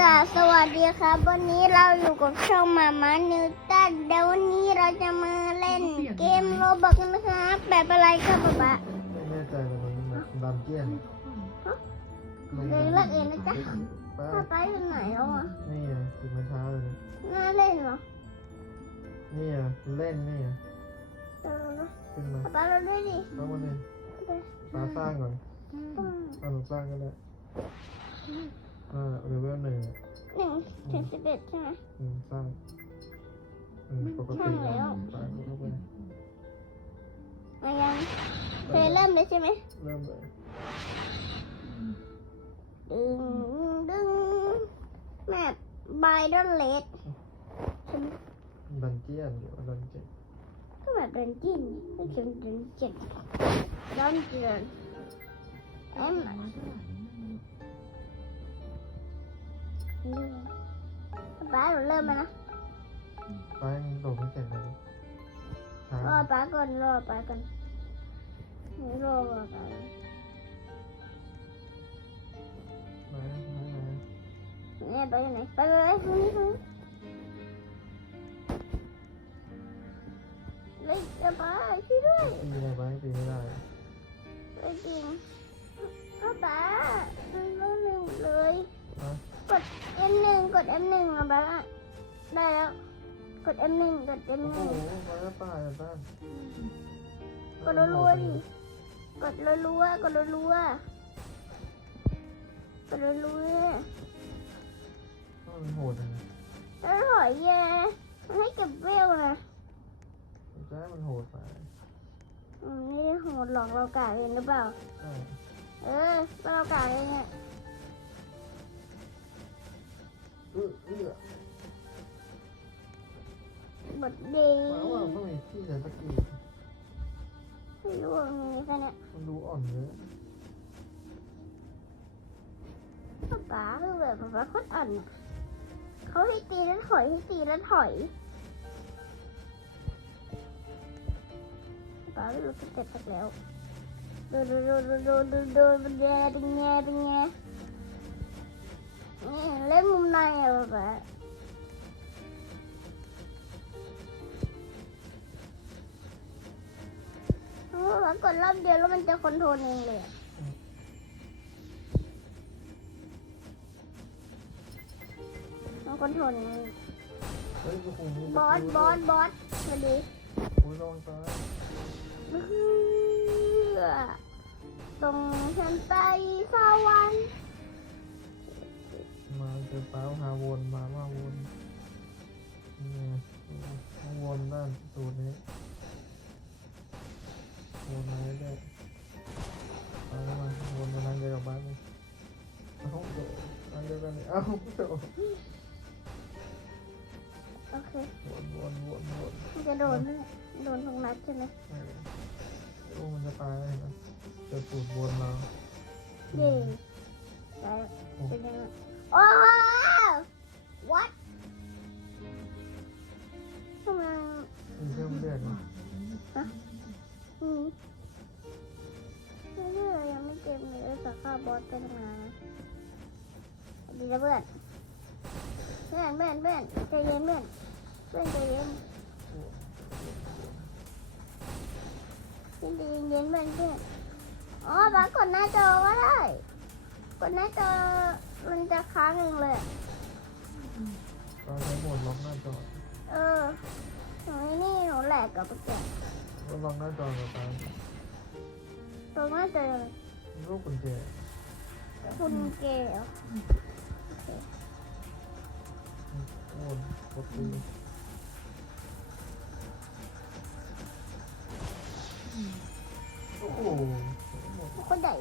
กราบสวัสดีครับ วันนี้เราอยู่กับช่องมามานิวตันเดี๋ยววันนี้เราจะมาเล่นเกมโรบอกกันนะครับแบบอะไรครับป๊าป๊าไม่แน่ใจเลยมันแบบดันเจียนเดี๋ยวเลือกเองนะจ๊ะป้าป๊าป๊าอยู่ไหนแล้วอะนี่ไงถึงมาช้าเลยนะน่าเล่นเหรอนี่อะเล่นนี่อะเออนะขึ้นมาป๊าป๊าเราด้วยดิต้องมาเลยป้าสร้างก่อนอืมป้าหนูสร้างก็ได้อ่าเลเวลหนึ่งอะหนึ่งถึงสิบเอ็ดใช่ไหม อืมสร้างอืมปกติสร้างแล้ว สร้างเข้าไปมายังเคยเริ่มเลยใช่ไหมเริ่มเลยดึงดึงแมปบายดอนเลสดันเจียนอยู่ดันเจียนก็แบบดันจินไม่ใช่ดันจินดันจินเอ็ม ป้าเราเริ่มมานะป้ายังโดดไม่เสร็จเลยช้ารอป้าก่อนรอป้าก่อนรอป้าก่อนมามามาเนี่ยไปไหนไปไปไปตรงนี้ตรงนี้เลยจะป้าช่วยด้วยตีอะไรป้าตีไม่ได้เลยจริงป้าป้ามันเริ่มหนึ่งเลยนะ กด M หนึ่งกด M หนึ่งอะบ้าได้แล้ว กด M หนึ่งกด M โอ้หโหนึ่งมาแล้วป้าจะตั้งกดรัวๆดิ กดรัวๆกดรัวๆกดรัวมันโหดจังๆแล้วถอยแย่มันให้เก็บเวลนะใช่มันโหดไปอืมไม่ได้โหดหรอกเรากะเองหรือเปล่า ใช่เออก็เรากะเองเนี่ย เออเออบทดีมาว่าต้องมีที่จะสกีไม่รู้ว่ามีแค่เนี้ยมันดูอ่อนเยอะป๊าป๋าคือแบบป๊าป๋าโคตรอ่อนอะเขาให้ตีแล้วถอยให้ตีแล้วถอยป๊าไม่รู้สเต็ปสักแล้วดูดูดูดูดูดูดูเป็นไงเป็นไงเป็นไงนี่ เล่นมุมในอะป๊าป๋าโอ้ป๊ากดรอบเดียวแล้วมันจะคอนโทรลเองเลยมันคอนโทรลเองเฮ้ยโอ้โหบอสบอสบอสมาดีโอ้ยลองซ้ายเพื่อส่งฉันไปสวรรค์ มาเจอเป้าหาวนมาว่าวนนี่วนด้านสูตรนี้วนมาเรื่อยๆเอามาวนมาทางเดียวกับบ้านเลยเอ้าเดี๋ยวทางเดียวกันเลยเอ้าเดี๋ยวโอเควนวนวนวนมันจะโดนไหมโดนทุกนัดใช่ไหมเออโอ้มันจะตายเลยนะเจอสูตรวนเราเย่ได้เป็นยังไง โอ้วัดทำไมมีเพิ่มเลือดนะอืมเรื่อยๆยังไม่เต็มเลยแต่ค่าบอสไปทำงานนะดีนะเพื่อนเพื่อนเพื่อนเพื่อนใจเย็นเพื่อนเพื่อนใจเย็นเย็นดีเย็นเพื่อนเพื่อนอ๋อบักกดหน้าจอก็ได้กดหน้าจอ มันจะค้างเองเลยอะตอนใช้โหมดล็อกหน้าจอเออหนูนี่หนูแหลกกับเมื่อกี้ก็ล็อกหน้าจอกับตาตรงหน้าจอรูปกุญแจคุณเกลโอนกดตีโอ้โหคนใหญ่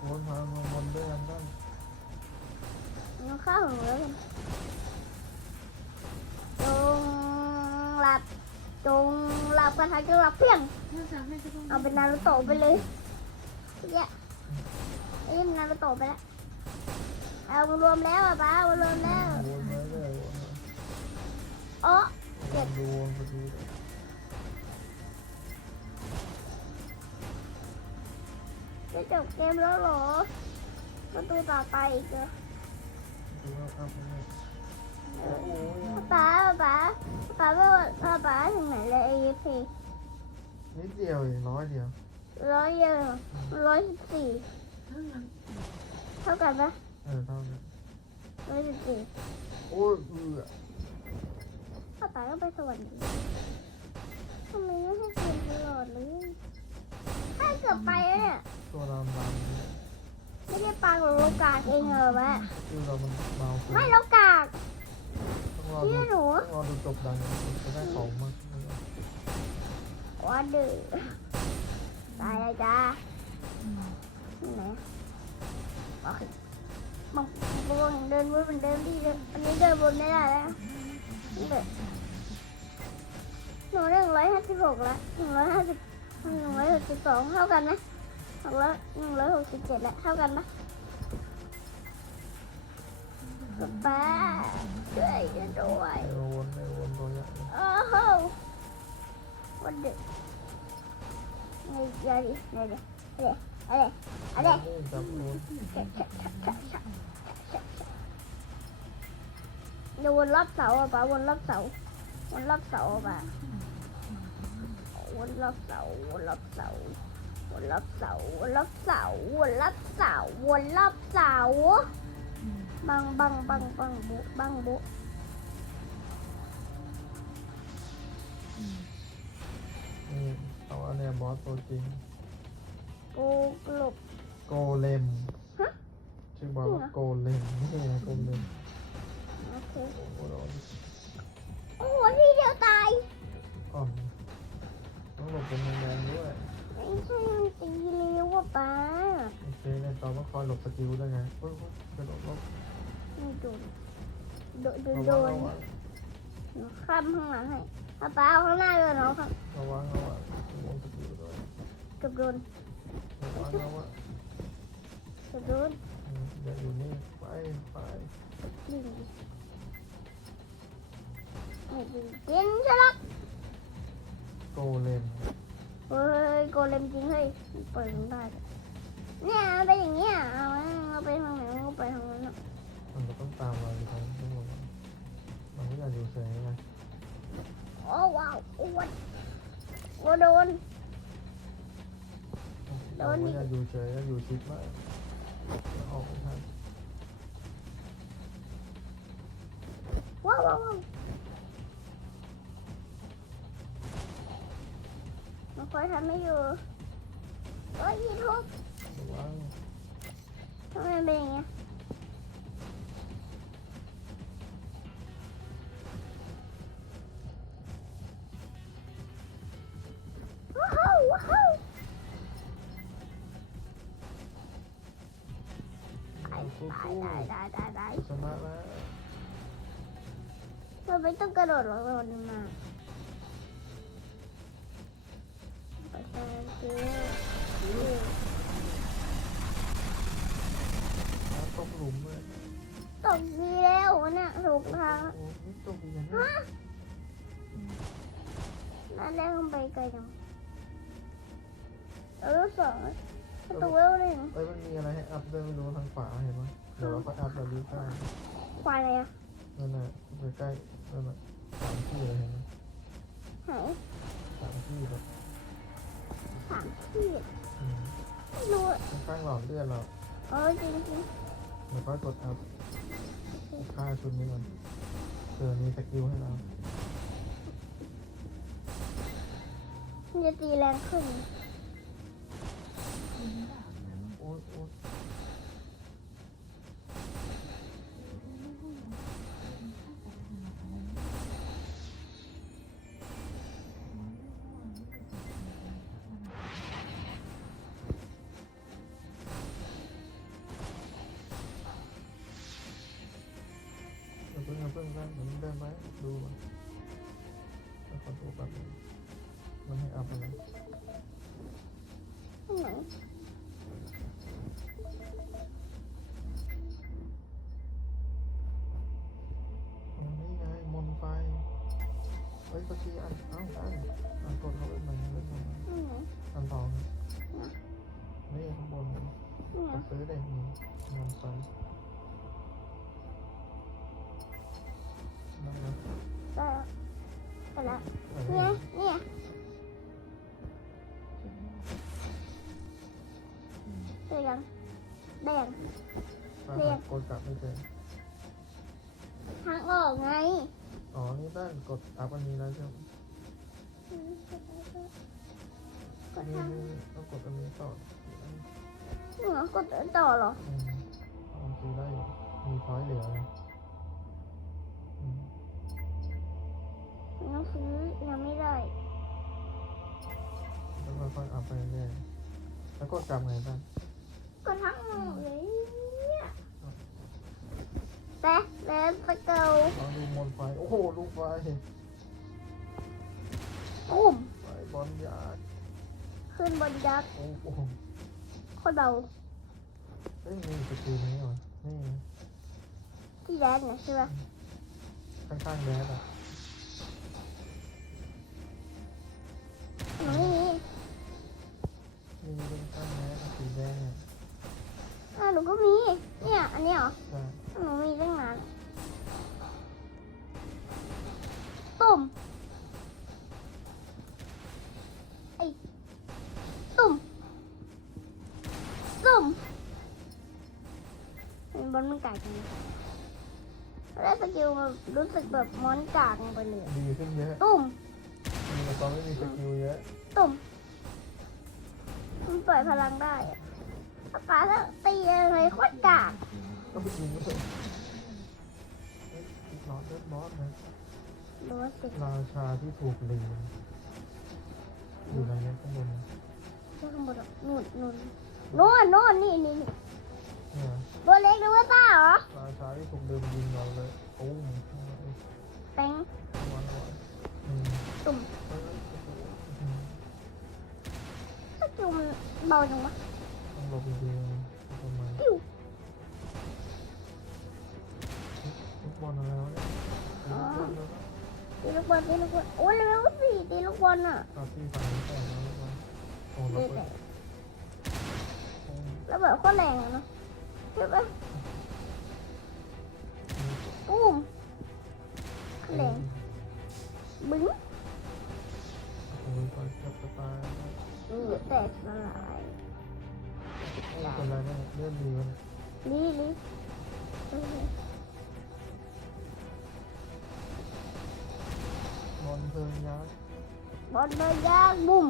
โอนมามาวนด้วยกั นนั่นหนูเข้าหัวกันจงหลับจงหลับกันทักจงหลับเพียง เอาเป็นนารูโตะไปเลยเนี่ยเอ้ยนารูโตะไปแล้วเอามารวมแล้วอะป้ามารวมแล้ววนมาเรื่อยวนมาอ๋อวนดูวนพอดีเลยจะจบเกมแล้วเหรอประตูต่อไปอีกเหรอ ป๊าป๊าป๊าป๊าป๊าป๊าถึงไหนเลยไอ้พีนิดเดียวเองร้อยเดียวร้อยเยอะร้อยสิบสี่เท่ากันปะเออเท่านั้นร้อยสิบสี่โอ้ยเอือป๊าป๊าก็ไปสวรรค์ทำไมไม่ให้เกินตลอดเลยถ้าเกือบไปเนี่ยตัวเราเบาเนี่ย ไม่ได้ปังหรือโลกากเองเหรอวะคือเรามันเบาขึ้นไม่โลกากต้องรอพี่ดูหนูต้องรอดูจบดังจะได้ของมากว่าดื้อตายแล้วจ้าที่ไหนโอเคบังบังเดินวนเหมือนเดิมที่เดิมอันนี้เดินบนไม่ได้แล้วนี่เดินหนูหนึ่งร้อยห้าสิบหกละหนึ่งร้อยห้าสิบหนึ่งร้อยหกสิบสองเท่ากันไห มหกร้อยหนึ่งร้อยหกสิบเจ็ดละเท่ากันไหมป้าช่วยกันด้วยไม่วนไม่วนตัวใหญ่โอ้โหวันเด็กนี่เดี๋ยวดิเดี๋ยวดิเดี๋ยวเดี๋ยวเดี๋ยวนี่จับวนเดี๋ยววนรอบเสาอะป่ะวนรอบเสาวนรอบเสาอะป่ะวนรอบเสาวนรอบเสา วนรอบเสาวนรอบเสาวนรอบเสาวนรอบเสาบังบังบังบังบุบังบุนี่เอาอันเนี้ยบอสตัวจริงกูกลบโกเลมฮะชื่อบอสว่าโกเลมนี่ไงโกเลมโอเคโอ้โหเราโอ้โหทีเดียวตายอ่อต้องหลบเป็นแรงด้วย ไม่ใช่มันตีเร็วอะป้าโอเคเนี่ยเราต้องคอยหลบสกิลด้วยไงโอ้ยโอ้ยกระโดดหลบไม่โดนโดนโดนระโดวังนระวังหนูข้ามข้างหลังให้เอาป้าเอาข้างหน้าเลยน้องครับระวังระวังระวังสกิลด้วยเกือบโดนระวังระวังเกือบโดนอืมอย่าอยู่นี่ไปไปดิ่งดิไม่ดิ่งกินฉลักโกเลม เฮ้ยโกเลมจริงเฮ้ยเปิดไม่ได้เลยเนี่ยเอาไปอย่างเงี้ยเอาเอาไปทางไหนเอาไปทางนั้นอะมันก็ต้องตามเราอยู่ตรงต้องระวังเราไม่อยากอยู่เฉยไงโอ้ว้าวอ้วนโอ้โดน โดเรานไม่อีกอยากอยู่เฉยอยากอยู่ชิดมากออกไม่ทันว้าวว้าวว้าว มันคอยทำไม่อยู่โอ้ยยีทุบระวังทำไมเป็นอย่างเงี้ยว้าวว้าวตายสู้ตายตายตายตายตายๆชนะแล้วเราไม่ต้องกระโดดลงโดนมา กทางโอ้ไม่ตกอีกแล้วฮะนั่นแรกลงไปไกลจังเออสองประตูเวลหนึ่งเอ้ยมันมีอะไรให้อัพด้วยไม่รู้ทางขวาเห็นไหมเดี๋ยวเราก็อัพเราดูใกล้ควายอะไรอะนั่นน่ะไปใกล้นั่นน่ะสามที่เลยเห็นไหมหายสามที่แบบสามที่อืมไม่รู้อะข้างๆหลอดเลือดเราเออจริงจริงเดี๋ยวก็กดอัพ ฆ่าชุดนี้ก่อนเธอมีสกิลให้เรา มันจะตีแรงขึ้น ด้ไหมดูมันแล้วขอดูแป๊บนึงมันให้อัพอะไรที่ไหนอันนี้ไงมนต์ไฟเฮ้ยเมื่อกี้อันเอ้าอันอันกดเข้าไปใหม่เล่นใหม่ที่ไหนอันสองนี่ข้างบนที่ไหนจะซื้อได้มีมนต์ไฟ แล้วไหนเนี่ยเนี่ยเจอยังแดงป้าหากดกลับไม่เจอทางออกไง อ๋อ นี่ด้านกดอัพอันนี้แล้วใช่ไหมกดทางต้องกดอันนี้ต่อหนือกดต่อเหรออืมลองซื้อได้มีพอยเหลือ ยังซื้อยังไม่ได้แล้วค่อยๆอัพไปเรื่อยๆแล้วกดกลับไงบ้างกดทางออกเลยเนี่ยแต่แล้วสเกลลองดูมนต์ไฟ โอ้โห ลูกไฟปุ่มไฟบอลยาดขึ้นบนยักษ์โอ้โหโคตรเบาเอ้ยมีสกิลนี้เหรอนี่ที่แดนเนี่ยใช่ปะข้างๆแดดอะ ม่มีมีเป็นข้างแดดอะสีแดงอะอ่าหนูก็มี เนี่ย อันนี้เหรอ ใช่หนูมีตั้งนานตุ่มไอ้ตุ่มตุ่มเป็นบอลมันไก่จังเลยแล้วสกิลมันรู้สึกแบบมอนกากลงไปเลยอะดีขึ้นเยอะ ตุ่มมีแต่ตอนไม่มีสกิลเยอะตุ่มมันปล่อยพลังได้อะป้าแล้วตีอะไรโคตรกากก็ไปยิงไม่ถูกเอ๊ะอีกหลอดเลือดบอสนะรู้สึกราชาที่ถูกลืมอยู่ในนี้ข้างบนเชื่อข้างบนอะนู่นนู่นนู่นนู่นนี่นี่นี่เนี่ยตัวเล็กหรือว่าต้าเหรอราชาที่ถูกลืมยิงเราเลยโอ้มแป้ง เบาจังวะต้องหลบดีๆทำไมปิ้วลูกบอลอะไรวะเนี่ยลูกบอลแล้วตีลูกบอลตีลูกบอลโอ้ยเลเวลสี่ตีลูกบอลอะตาที่ฝั่งนี้แต่แล้วลูกบอลโอ้เรานี่เปิแต่ดโอ้ระเบิดโคตรแรงอะเนาะใช่ปะปุ้มแรงบึ้งโอ้ยไปจับจะตายเหลือแตกสลายเป็นไรเนี่เลื่อนดีวะเนี่ยลีลีเออบอลเพลิงยักษ์บอลเลยยากบุ้ม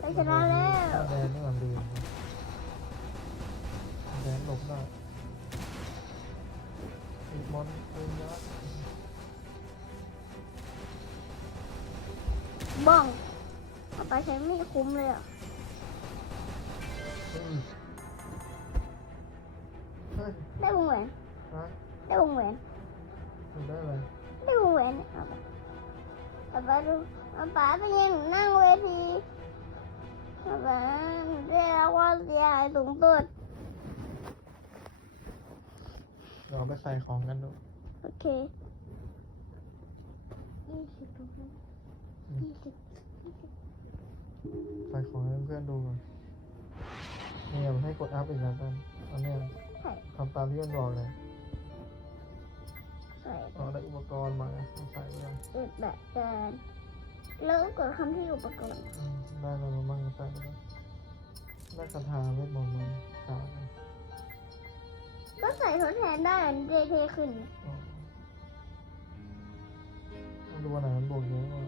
ไปชนะแล้วแดนนี่ก่อนลืมแดนหลบได้อีกบอลเพลิงยักษ์บ้อง ไปใช้ไม่คุ้มเลยอะเฮ้ยเฮ้ยได้วงแหวนฮะได้วงแหวนคุณได้อะไรได้วงแหวนเอาไปเอาไปดูเอาไปไปยืนนั่งเวทีเอาไปได้รับความเสียหายสูงสุดเดี๋ยวเอาไปใส่ของกันดูโอเคยี่สิบยี่สิบใส่ของให้เพื่อนๆดูก่อนเนี่ยมันให้กดอัพอีกแล้วกันอันเนี้ยใส่ทำตามที่มันบอกเลยใส่เอาได้อุปกรณ์มาเอาใส่ไปเลยอึดแบบเดินแล้วก็กดคำที่อุปกรณ์อืมได้แล้วมามั่งก็ใส่ไปเลยได้คาถาเวทมนต์มันขาดเลยก็ใส่ทดแทนได้อันเท่ๆขึ้นอ๋อต้องดูวันไหนมันบวกเยอะกว่า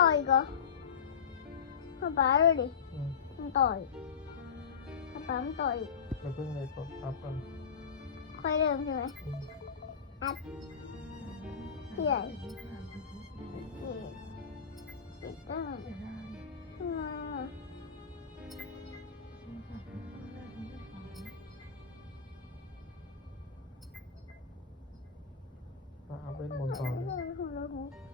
อ้าวมันต่อยอีก็ป๊าป๊าดูดิอืมมันต่อยป๊าป๊ามันต่อยอีกแล้ว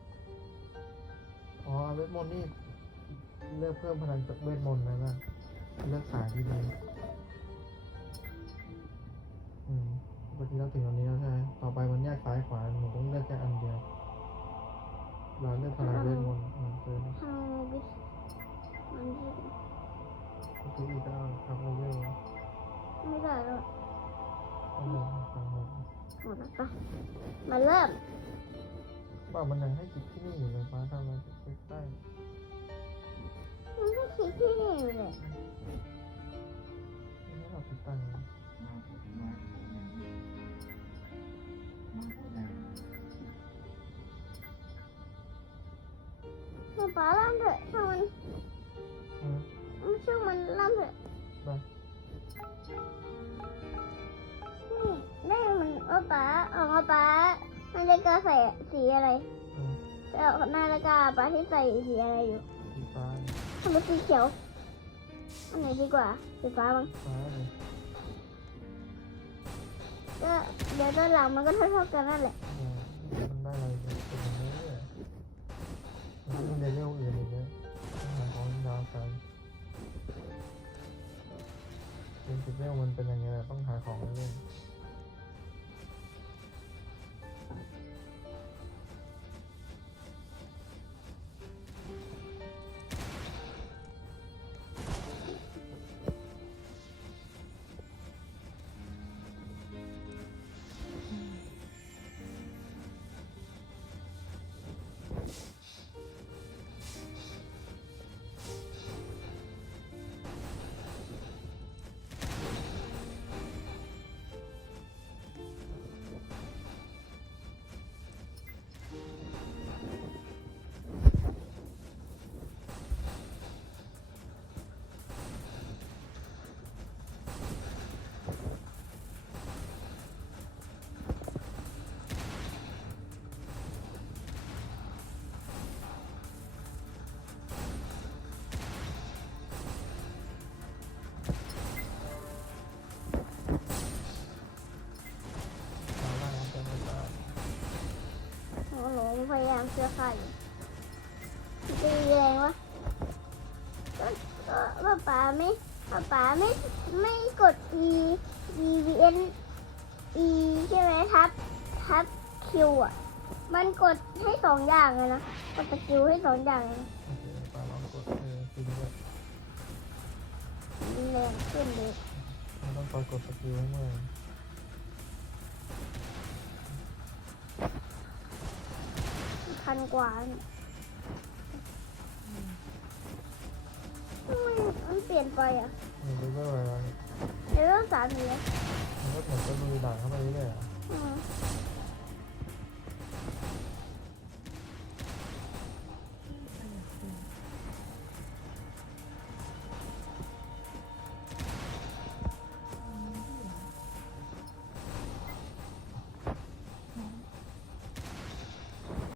เพิ่งเลยกดอัพกันค่อยเริ่มใช่ไหมอืมอัดพี่ใหญ่ปิดปิดตั้งมาอะเอาเวทมนต์ต่อเลยของเราของอ๋อเอาเวทมนต์นี่เลือกเพิ่มพลังจากเวทมนต์นะนะเลือกสายที่ดีอืมเมื่อกี้เราถึงตรงนี้แล้วใช่ไหมต่อไปมันแยกซ้ายขวาหนูต้องเลือกแค่อันเดียวเราเลือกพลังเวทมนต์อืมเจอทำบิสมันก็คืออีกก็เอาทำไปเรื่อยไม่ได้แล้วๆเอาหนึ่งสองหกหมดแล้วปะมาเริ่ม ว่ามันยังให้ติดที่นี่อยู่เลยฟ้าทำอะไรใกล้มันก็คิดที่นี่อยู่เลยไม่ให้เราติดตั้ป๋าล่ำเถอะช่างมันช่างมันล่ำเถอะ ฬิกาใส่สีอะไรอืมแล้วนาฬิกาป๋าที่ใส่สีอะไรอยู่สีฟ้าทำไมสีเขียว อันไหนดีกว่า สีฟ้ามั้งฟ้าเลยก็เดี๋ยวด้านหลังมันก็เท่าๆกันนั่นแหละเนี่ยมันได้อะไรเป็นอย่างนี้เนี่ยมันมีเลเวลอื่นอีกเยอะต้องหาของดาวกันเป็นสิบเลเวลมันเป็นยังไงต้องหาของเรื่อ พยายามเชื่อใครตีแรงวะก็ก็ว่าป๋าไม่ว่าป๋าไม่ไม่กด E E V N E ใช่ไหมทับทับ Q อะ มันกดให้สองอย่างเลยนะกดสกิลให้สองอย่างเลยนะโอเคฟ้าลองกดเออจริงด้วยแรงขึ้นเลยมันต้องคอยกดสกิลให้เมื่อย นกว่าเนี่ยทำไมมันเปลี่ยนไปอะมีเลเวลอะไรบ้างเลเวลสามเหลือมันก็เหมือนจะลุยด่านเข้าไปเรื่อยๆอะอืม